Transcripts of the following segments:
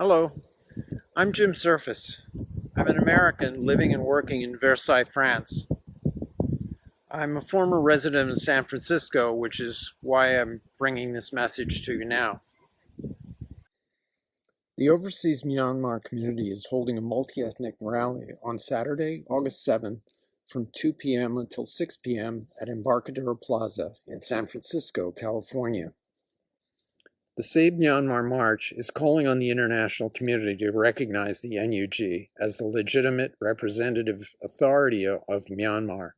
Hello, I'm Jim Surface. I'm an American living and working in Versailles, France. I'm a former resident of San Francisco, which is why I'm bringing this message to you now. The overseas Myanmar community is holding a multi-ethnic rally on Saturday, August 7th from 2 p.m. until 6 p.m. at Embarcadero Plaza in San Francisco, California. The Save Myanmar March is calling on the international community to recognize the NUG as the legitimate representative authority of Myanmar.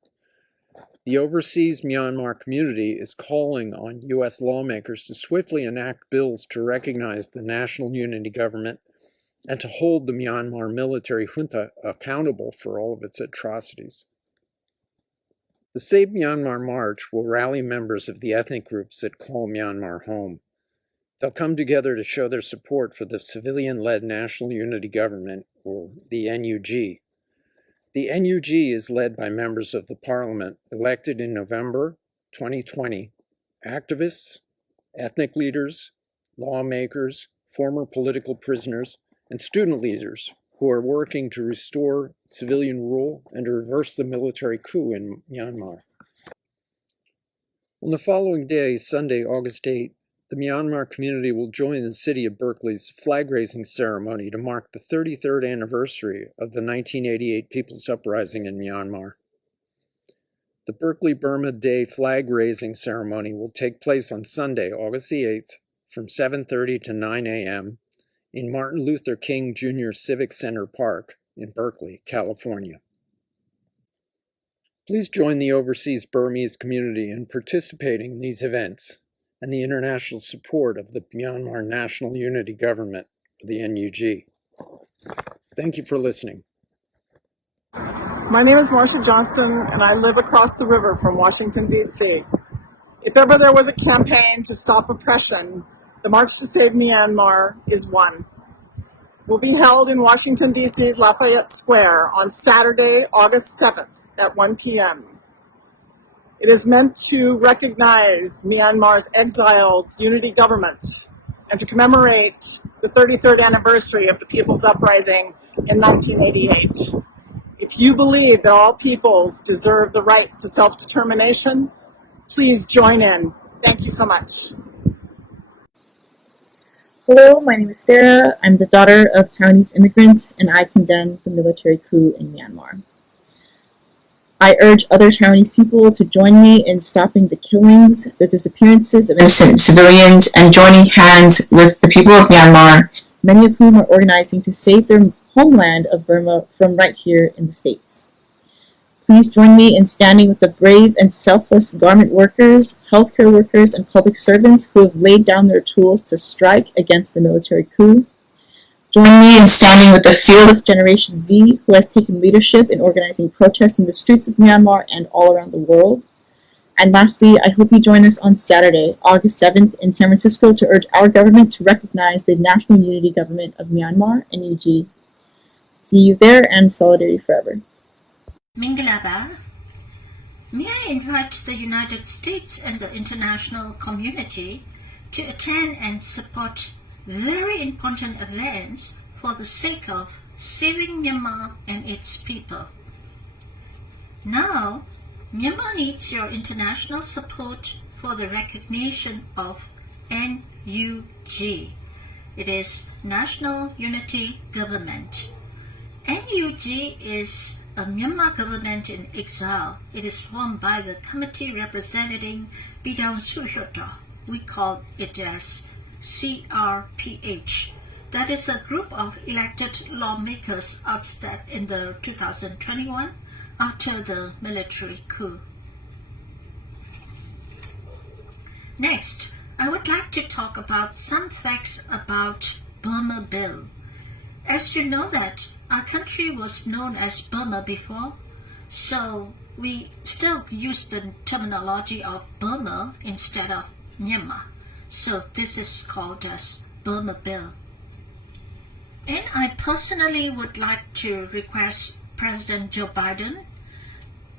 The overseas Myanmar community is calling on U.S. lawmakers to swiftly enact bills to recognize the National Unity Government and to hold the Myanmar military junta accountable for all of its atrocities. The Save Myanmar March will rally members of the ethnic groups that call Myanmar home. They'll come together to show their support for the civilian-led National Unity Government, or the NUG. The NUG is led by members of the parliament elected in November 2020, activists, ethnic leaders, lawmakers, former political prisoners, and student leaders who are working to restore civilian rule and to reverse the military coup in Myanmar. On the following day, Sunday, August 8, the Myanmar community will join the city of Berkeley's flag-raising ceremony to mark the 33rd anniversary of the 1988 People's Uprising in Myanmar. The Berkeley Burma Day flag-raising ceremony will take place on Sunday, August the 8th, from 7:30 to 9 a.m. in Martin Luther King Jr. Civic Center Park in Berkeley, California. Please join the overseas Burmese community in participating in these events and the international support of the Myanmar National Unity Government, the NUG. Thank you for listening. My name is Marcia Johnston, and I live across the river from Washington, D.C. If ever there was a campaign to stop oppression, the March to Save Myanmar is one. Will be held in Washington, D.C.'s Lafayette Square on Saturday, August 7th at 1 p.m. It is meant to recognize Myanmar's exiled unity government and to commemorate the 33rd anniversary of the People's Uprising in 1988. If you believe that all peoples deserve the right to self-determination, please join in. Thank you so much. Hello, my name is Sarah. I'm the daughter of Taiwanese immigrants, and I condemn the military coup in Myanmar. I urge other Taiwanese people to join me in stopping the killings, the disappearances of innocent civilians, and joining hands with the people of Myanmar, many of whom are organizing to save their homeland of Burma from right here in the States. Please join me in standing with the brave and selfless garment workers, healthcare workers, and public servants who have laid down their tools to strike against the military coup. Join me in standing with the fearless Generation Z, who has taken leadership in organizing protests in the streets of Myanmar and all around the world. And lastly, I hope you join us on Saturday, August 7th in San Francisco to urge our government to recognize the National Unity Government of Myanmar, NUG. See you there, and solidarity forever. Mingalaba, may I invite the United States and the international community to attend and support very important events for the sake of saving Myanmar and its people. Now, Myanmar needs your international support for the recognition of NUG. It is National Unity Government. NUG is a Myanmar government in exile. It is formed by the committee representing Bidang Sushota. We call it as CRPH. That is a group of elected lawmakers ousted in the 2021 after the military coup. Next, I would like to talk about some facts about Burma Bill. As you know that our country was known as Burma before, so we still use the terminology of Burma instead of Myanmar. So this is called as Burma Bill. And I personally would like to request President Joe Biden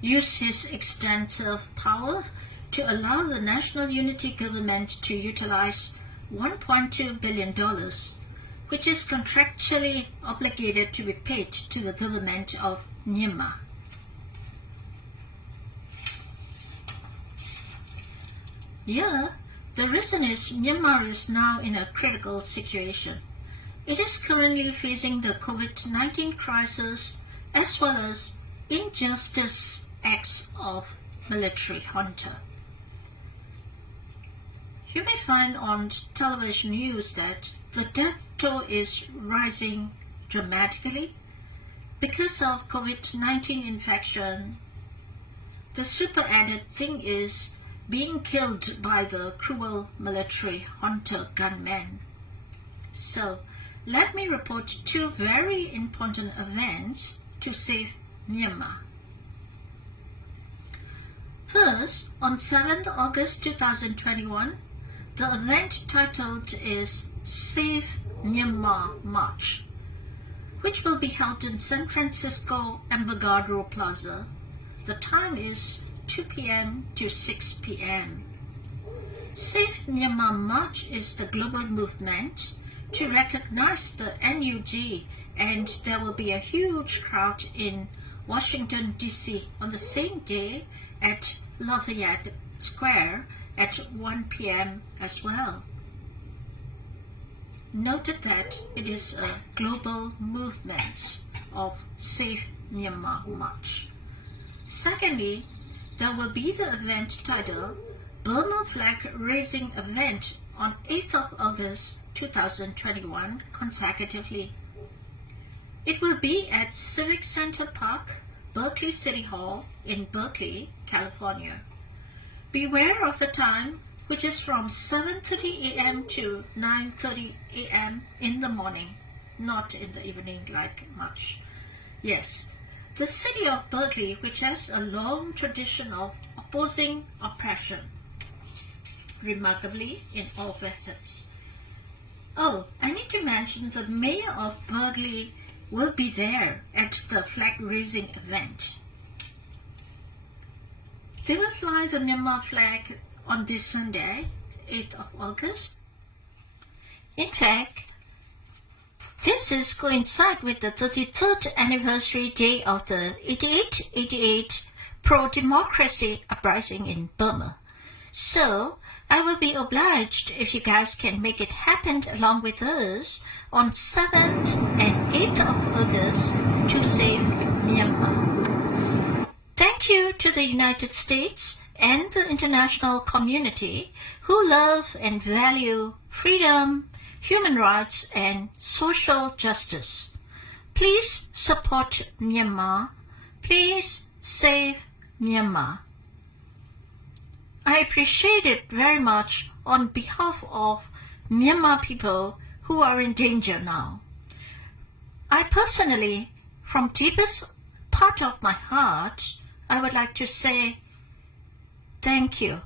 use his extensive power to allow the National Unity Government to utilize $1.2 billion, which is contractually obligated to be paid to the government of Myanmar. Here, the reason is Myanmar is now in a critical situation. It is currently facing the COVID-19 crisis as well as injustice acts of military junta. You may find on television news that the death toll is rising dramatically because of COVID-19 infection. The super added thing is being killed by the cruel military junta gunmen. So, let me report two very important events to save Myanmar. First, on 7th August 2021, the event titled is Save Myanmar March, which will be held in San Francisco Embarcadero Plaza. The time is 2 p.m. to 6 p.m. Save Myanmar March is the global movement to recognize the NUG, and there will be a huge crowd in Washington, D.C. on the same day at Lafayette Square at 1 p.m. as well. Noted that it is a global movement of Save Myanmar March. Secondly, there will be the event titled Burma Flag Raising Event on 8th of August 2021 consecutively. It will be at Civic Center Park, Berkeley City Hall in Berkeley, California. Beware of the time, which is from 7:30 a.m. to 9:30 a.m. in the morning, not in the evening like much. Yes, the city of Berkeley, which has a long tradition of opposing oppression, remarkably in all facets. Oh, I need to mention the mayor of Berkeley will be there at the flag-raising event. They will fly the Myanmar flag on this Sunday, 8th of August. In fact, this is coincide with the 33rd anniversary day of the 88 pro-democracy uprising in Burma. So, I will be obliged if you guys can make it happen along with us on 7th and 8th of August to save Myanmar. Thank you to the United States and the international community who love and value freedom, human rights, and social justice. Please support Myanmar. Please save Myanmar. I appreciate it very much on behalf of Myanmar people who are in danger now. I personally, from deepest part of my heart, I would like to say thank you.